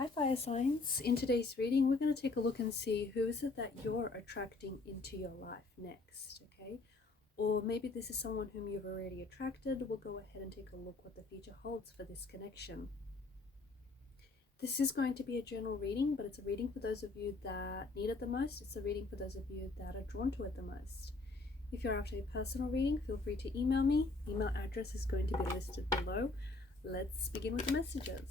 Hi fire signs, in today's reading we're going to take a look and see who is it that you're attracting into your life next, okay? Or maybe this is someone whom you've already attracted. We'll go ahead and take a look what the future holds for this connection. This is going to be a general reading, but it's a reading for those of you that need it the most. It's a reading for those of you that are drawn to it the most. If you're after a personal reading, feel free to email me. Email address is going to be listed below. Let's begin with the messages.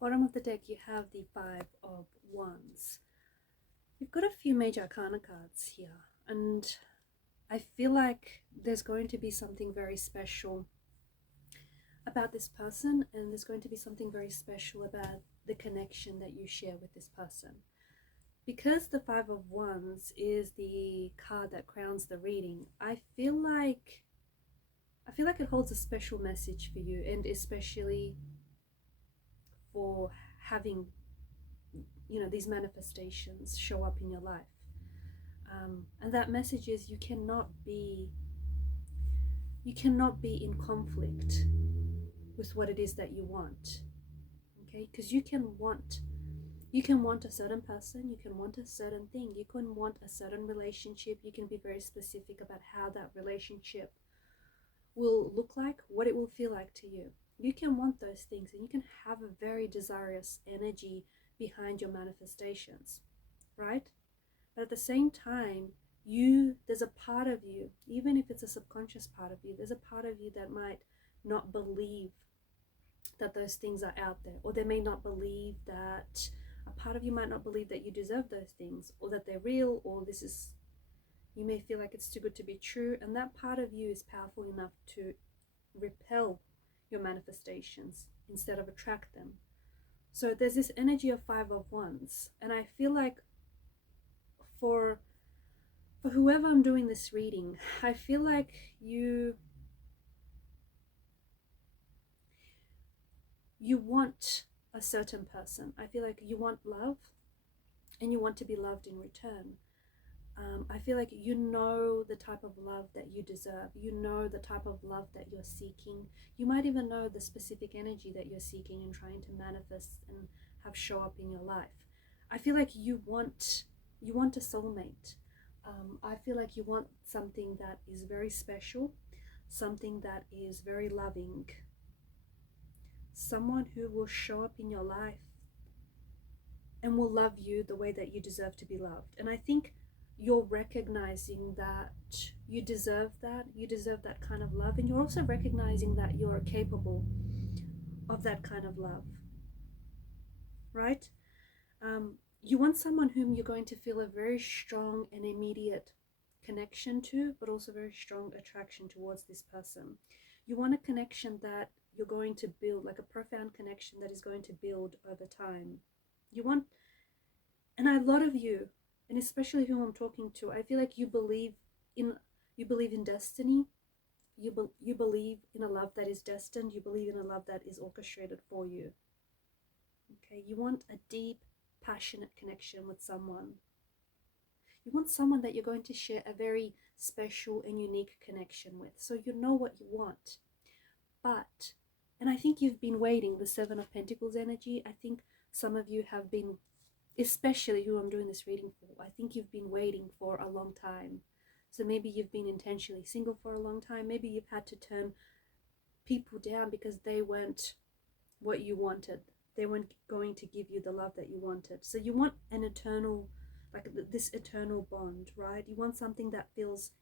Bottom of the deck, you have the Five of Wands. You've got a few major arcana cards here, and I feel like there's going to be something very special about this person, and there's going to be something very special about the connection that you share with this person. Because the Five of Wands is the card that crowns the reading, I feel like it holds a special message for you, and especially for having, these manifestations show up in your life. And that message is you cannot be in conflict with what it is that you want, okay? Because you can want a certain person, you can want a certain thing, you can want a certain relationship. You can be very specific about how that relationship will look like, what it will feel like to you. You can want those things, and you can have a very desirous energy behind your manifestations, right? But at the same time, there's a part of you, even if it's a subconscious part of you, there's a part of you that might not believe that those things are out there, or they may not believe that, a part of you might not believe that you deserve those things, or that they're real, or you may feel like it's too good to be true. And that part of you is powerful enough to repel your manifestations instead of attract them. So there's this energy of Five of Wands, and I feel like for whoever I'm doing this reading, I feel like you want a certain person. I feel like you want love, and you want to be loved in return. I feel like you know the type of love that you deserve. You know the type of love that you're seeking. You might even know the specific energy that you're seeking and trying to manifest and have show up in your life. I feel like you want a soulmate. I feel like you want something that is very special, something that is very loving, someone who will show up in your life and will love you the way that you deserve to be loved. And I think you're recognizing that you deserve that kind of love, and you're also recognizing that you're capable of that kind of love, right? You want someone whom you're going to feel a very strong and immediate connection to, but also very strong attraction towards this person. You want a connection that you're going to build, like a profound connection that is going to build over time. And a lot of you, and especially who I'm talking to, I feel like you believe in destiny. You believe in a love that is destined. You believe in a love that is orchestrated for you. Okay, you want a deep, passionate connection with someone. You want someone that you're going to share a very special and unique connection with. So you know what you want. And I think you've been waiting, the Seven of Pentacles energy. I think some of you have been, especially who I'm doing this reading for, I think you've been waiting for a long time. So maybe you've been intentionally single for a long time. Maybe you've had to turn people down because they weren't what you wanted. They weren't going to give you the love that you wanted. So you want an eternal, like this eternal bond, right? You want something that feels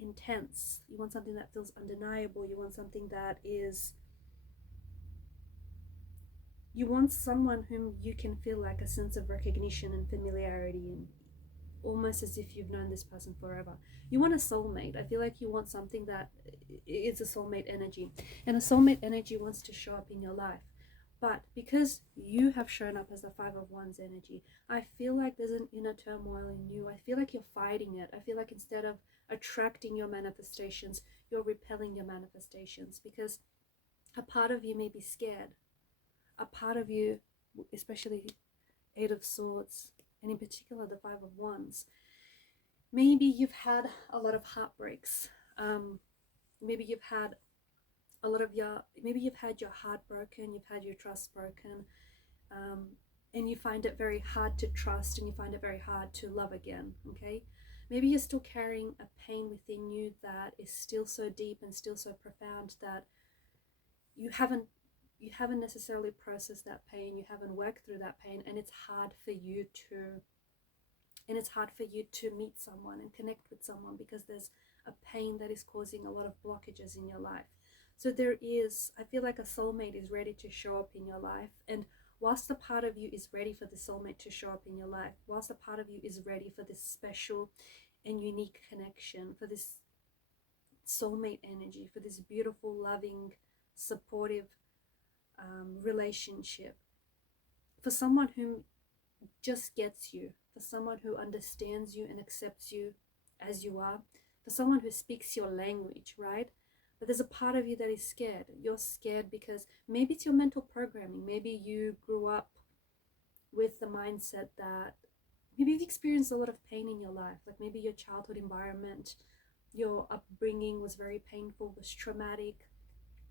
intense. You want something that feels undeniable. You want something that is You want someone whom you can feel like a sense of recognition and familiarity, and almost as if you've known this person forever. You want a soulmate. I feel like you want something that is a soulmate energy, and a soulmate energy wants to show up in your life. But because you have shown up as the Five of Wands energy, I feel like there's an inner turmoil in you. I feel like you're fighting it. I feel like instead of attracting your manifestations, you're repelling your manifestations, because a part of you may be scared. A part of you, especially Eight of Swords, and in particular the Five of Wands, maybe you've had a lot of heartbreaks. Maybe you've had maybe you've had your heart broken, you've had your trust broken, and you find it very hard to trust, and you find it very hard to love again. Okay, maybe you're still carrying a pain within you that is still so deep and still so profound that you haven't necessarily processed that pain, you haven't worked through that pain, and it's hard for you to meet someone and connect with someone, because there's a pain that is causing a lot of blockages in your life. So I feel like a soulmate is ready to show up in your life, and whilst a part of you is ready for the soulmate to show up in your life, whilst a part of you is ready for this special and unique connection, for this soulmate energy, for this beautiful, loving, supportive relationship, for someone who just gets you, for someone who understands you and accepts you as you are, for someone who speaks your language, right? But there's a part of you that is scared. You're scared because maybe it's your mental programming. Maybe you grew up with the mindset that maybe you've experienced a lot of pain in your life. Like maybe your childhood environment, your upbringing was very painful, was traumatic.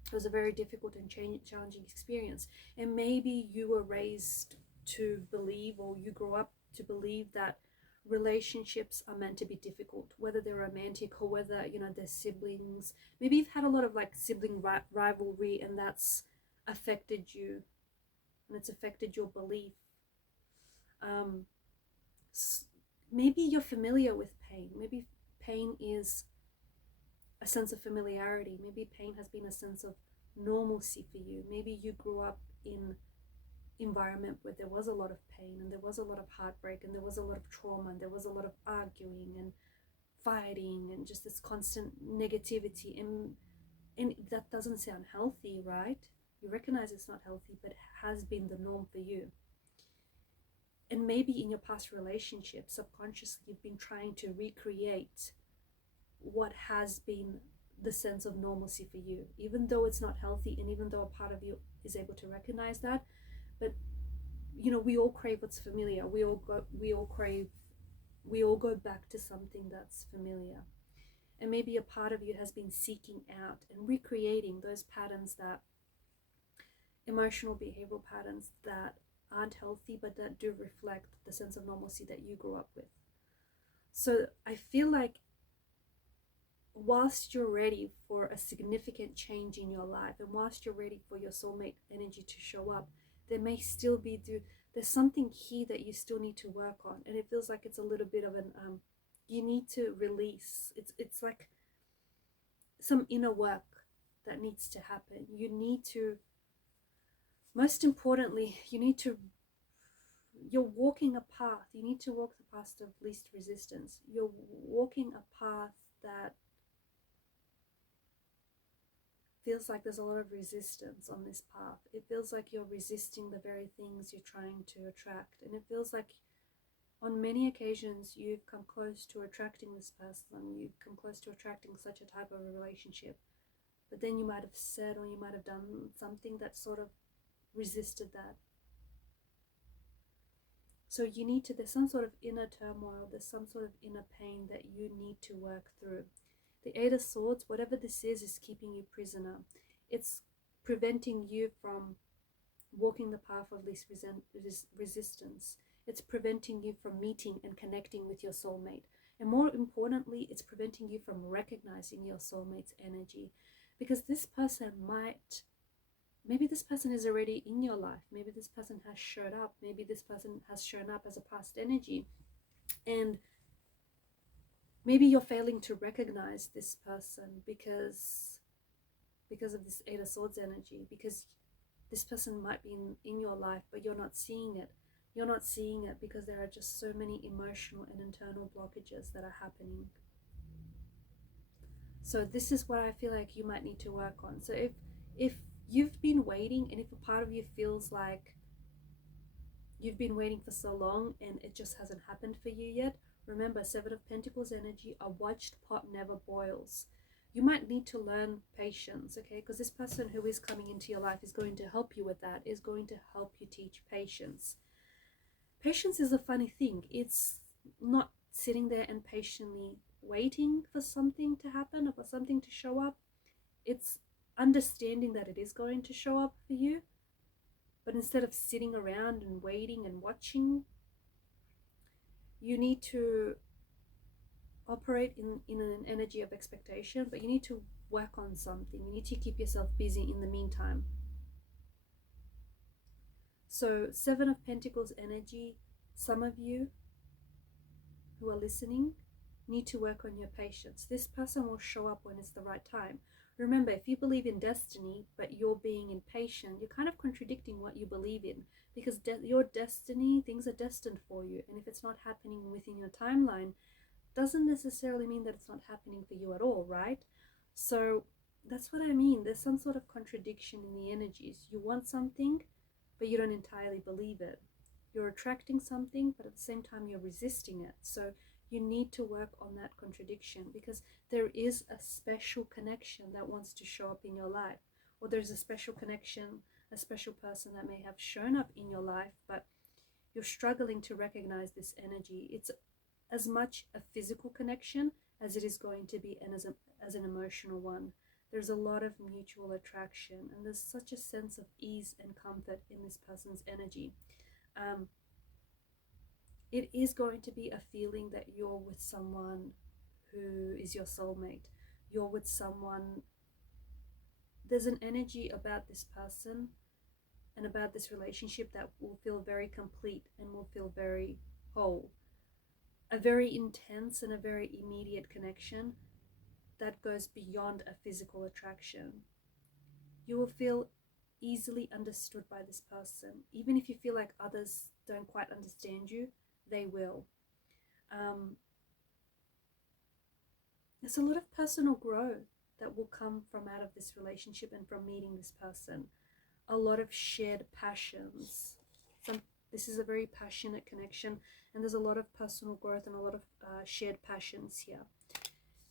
It was a very difficult and challenging experience. And maybe you were raised to believe, or you grew up to believe, that relationships are meant to be difficult, whether they're romantic or whether, they're siblings. Maybe you've had a lot of like sibling rivalry, and that's affected you, and it's affected your belief. Maybe you're familiar with pain. Maybe pain is a sense of familiarity. Maybe pain has been a sense of normalcy for you. Maybe you grew up in environment where there was a lot of pain, and there was a lot of heartbreak, and there was a lot of trauma, and there was a lot of arguing and fighting, and just this constant negativity, and that doesn't sound healthy, right? You recognize it's not healthy, but it has been the norm for you. And maybe in your past relationship, subconsciously you've been trying to recreate what has been the sense of normalcy for you, even though it's not healthy, and even though a part of you is able to recognize that. But we all crave what's familiar. We all go back to something that's familiar. And maybe a part of you has been seeking out and recreating those patterns, that emotional behavioral patterns that aren't healthy, but that do reflect the sense of normalcy that you grew up with. So I feel like whilst you're ready for a significant change in your life, and whilst you're ready for your soulmate energy to show up, there may still be there's something here that you still need to work on, and it feels like it's a little bit of an you need to release. It's like some inner work that needs to happen. You need to, most importantly, you're walking a path. You need to walk the path of least resistance. You're walking a path that feels like there's a lot of resistance on this path. It feels like you're resisting the very things you're trying to attract, and it feels like on many occasions you've come close to attracting this person, you've come close to attracting such a type of a relationship, but then you might have said, or you might have done something that sort of resisted that. So there's some sort of inner turmoil, there's some sort of inner pain that you need to work through. The Eight of Swords, whatever this is keeping you prisoner. It's preventing you from walking the path of least resistance. It's preventing you from meeting and connecting with your soulmate. And more importantly, it's preventing you from recognizing your soulmate's energy. Because maybe this person is already in your life. Maybe this person has showed up. Maybe this person has shown up as a past energy. And maybe you're failing to recognize this person because of this Eight of Swords energy, because This person might be in your life, but you're not seeing it. You're not seeing it because there are just so many emotional and internal blockages that are happening. So this is what I feel like you might need to work on. So if you've been waiting, and if a part of you feels like you've been waiting for so long and it just hasn't happened for you yet, remember, Seven of Pentacles energy, a watched pot never boils. You might need to learn patience, okay? Because this person who is coming into your life is going to help you with that, is going to help you teach patience. Patience is a funny thing. It's not sitting there and patiently waiting for something to happen or for something to show up. It's understanding that it is going to show up for you. But instead of sitting around and waiting and watching, you need to operate in an energy of expectation, but you need to work on something. You need to keep yourself busy in the meantime. So Seven of Pentacles energy, some of you who are listening need to work on your patience. This person will show up when it's the right time. Remember, if you believe in destiny, but you're being impatient, you're kind of contradicting what you believe in, because your destiny, things are destined for you. And if it's not happening within your timeline, doesn't necessarily mean that it's not happening for you at all, right? So that's what I mean. There's some sort of contradiction in the energies. You want something, but you don't entirely believe it. You're attracting something, but at the same time you're resisting it. So you need to work on that contradiction, because there is a special connection that wants to show up in your life, or there's a special connection, a special person that may have shown up in your life, but you're struggling to recognize this energy. It's as much a physical connection as it is going to be as an emotional one. There's a lot of mutual attraction, and there's such a sense of ease and comfort in this person's energy. It is going to be a feeling that you're with someone who is your soulmate. You're with someone, there's an energy about this person and about this relationship that will feel very complete and will feel very whole. A very intense and a very immediate connection that goes beyond a physical attraction. You will feel easily understood by this person. Even if you feel like others don't quite understand you, they will. There's a lot of personal growth that will come from out of this relationship and from meeting this person. A lot of shared passions. This is a very passionate connection, and there's a lot of personal growth and a lot of shared passions here.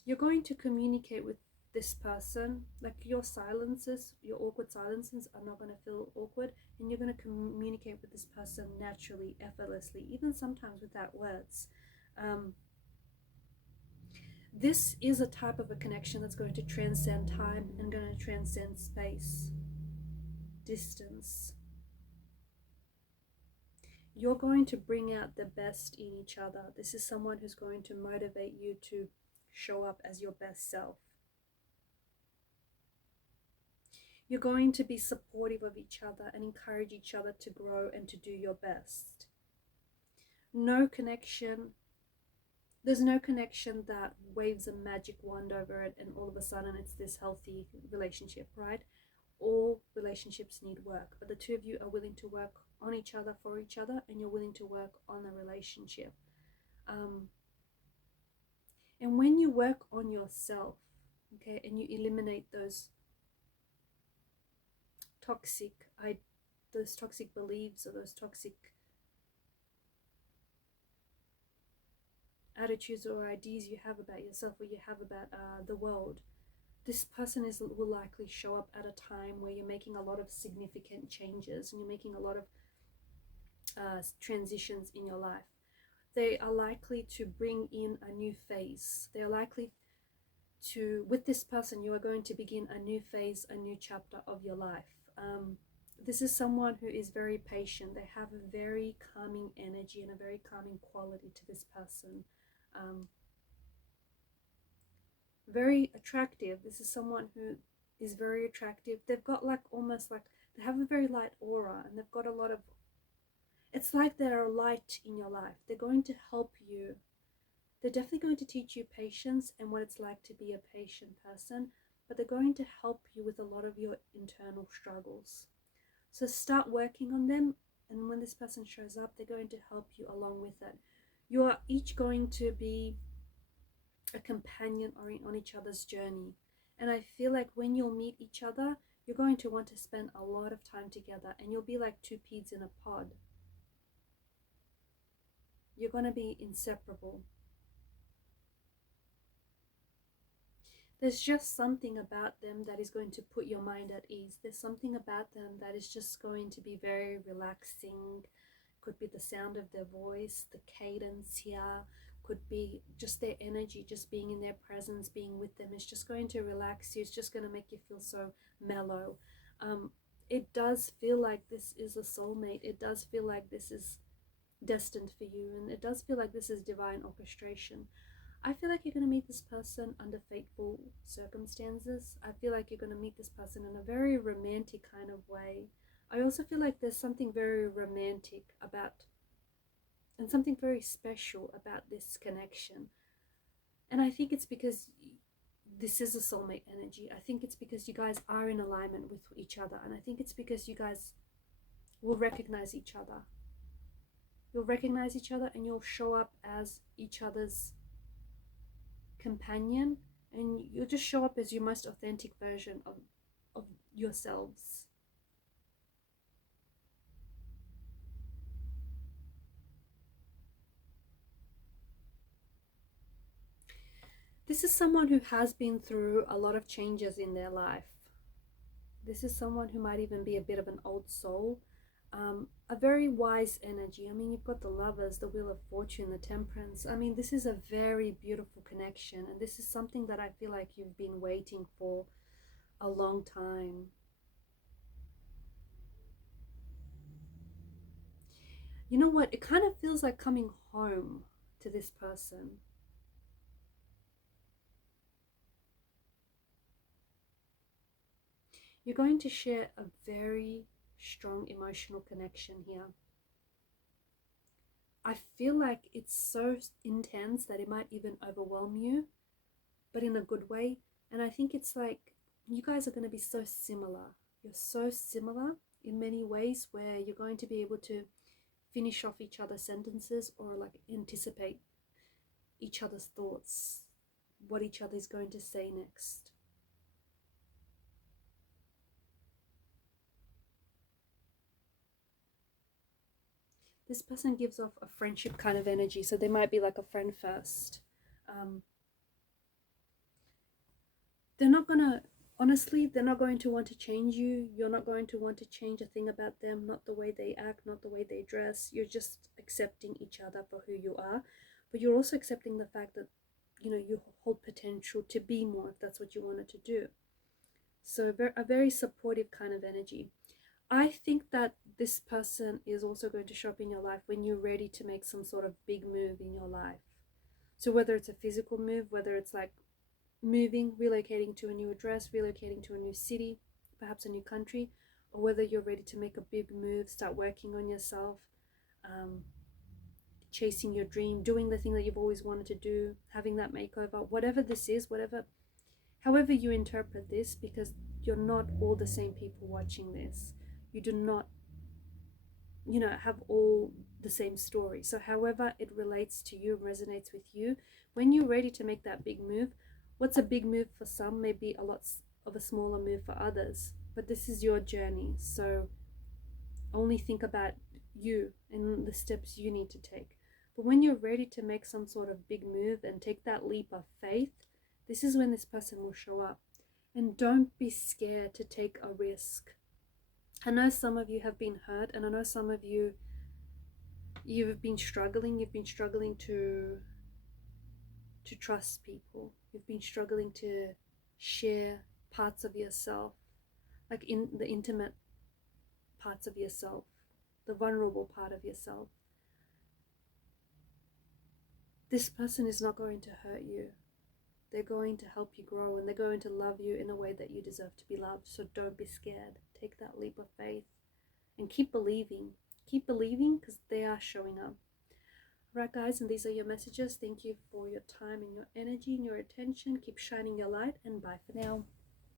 You're going to communicate with this person, like your silences, your awkward silences are not going to feel awkward, and you're going to communicate with this person naturally, effortlessly, even sometimes without words. This is a type of a connection that's going to transcend time and going to transcend space, distance. You're going to bring out the best in each other. This is someone who's going to motivate you to show up as your best self. You're going to be supportive of each other and encourage each other to grow and to do your best. There's no connection that waves a magic wand over it and all of a sudden it's this healthy relationship, right? All relationships need work, but the two of you are willing to work on each other, for each other, and you're willing to work on the relationship. And when you work on yourself, okay, and you eliminate those toxic beliefs or those toxic attitudes or ideas you have about yourself or you have about the world, this person will likely show up at a time where you're making a lot of significant changes and you're making a lot of transitions in your life. They are likely to bring in a new phase. They are likely to, with this person, you are going to begin a new phase, a new chapter of your life. This is someone who is very patient. They have a very calming energy and a very calming quality to this person. Very attractive. This is someone who is very attractive. They've got like almost like, they have a very light aura and they've got a lot of, it's like they're a light in your life. They're going to help you. They're definitely going to teach you patience and what it's like to be a patient person, but they're going to help you with a lot of your internal struggles. So start working on them, and when this person shows up, they're going to help you along with it. You are each going to be a companion on each other's journey. And I feel like when you'll meet each other, you're going to want to spend a lot of time together, and you'll be like two peas in a pod. You're going to be inseparable. There's just something about them that is going to put your mind at ease. There's something about them that is just going to be very relaxing. Could be the sound of their voice, the cadence here, could be just their energy, just being in their presence, being with them. It's just going to relax you. It's just going to make you feel so mellow. It does feel like this is a soulmate. It does feel like this is destined for you, and it does feel like this is divine orchestration. I feel like you're going to meet this person under fateful circumstances. I feel like you're going to meet this person in a very romantic kind of way. I also feel like there's something very romantic about, and something very special about this connection. And I think it's because this is a soulmate energy. I think it's because you guys are in alignment with each other. And I think it's because you guys will recognize each other. You'll recognize each other, and you'll show up as each other's companion, and you'll just show up as your most authentic version of yourselves. This is someone who has been through a lot of changes in their life. This is someone who might even be a bit of an old soul. A very wise energy. I mean, you've got the Lovers, the Wheel of Fortune, the Temperance. I mean, this is a very beautiful connection, and this is something that I feel like you've been waiting for a long time. You know what? It kind of feels like coming home to this person. You're going to share a very strong emotional connection here. I feel like it's so intense that it might even overwhelm you, but in a good way. And I think it's like you guys are going to be so similar. You're so similar in many ways, where you're going to be able to finish off each other's sentences, or like anticipate each other's thoughts, what each other is going to say next. This person gives off a friendship kind of energy, so they might be like a friend first. They're not gonna, honestly, they're not going to want to change you. You're not going to want to change a thing about them, not the way they act, not the way they dress. You're just accepting each other for who you are, but you're also accepting the fact that, you know, you hold potential to be more if that's what you wanted to do. So a very supportive kind of energy. I think that this person is also going to show up in your life when you're ready to make some sort of big move in your life. So whether it's a physical move, whether it's like moving, relocating to a new address, relocating to a new city, perhaps a new country, or whether you're ready to make a big move, start working on yourself, chasing your dream, doing the thing that you've always wanted to do, having that makeover, whatever this is, however you interpret this, because you're not all the same people watching this. You do not, you know, have all the same story. So however it relates to you, resonates with you, when you're ready to make that big move, what's a big move for some may be a lot of a smaller move for others, but this is your journey. So only think about you and the steps you need to take. But when you're ready to make some sort of big move and take that leap of faith, this is when this person will show up. And don't be scared to take a risk. I know some of you have been hurt, and I know some of you, you've been struggling to trust people. You've been struggling to share parts of yourself, like in the intimate parts of yourself, the vulnerable part of yourself. This person is not going to hurt you. They're going to help you grow, and they're going to love you in a way that you deserve to be loved. So don't be scared. Take that leap of faith and keep believing. Keep believing, because they are showing up. Right, guys, and these are your messages. Thank you for your time and your energy and your attention. Keep shining your light, and bye for now.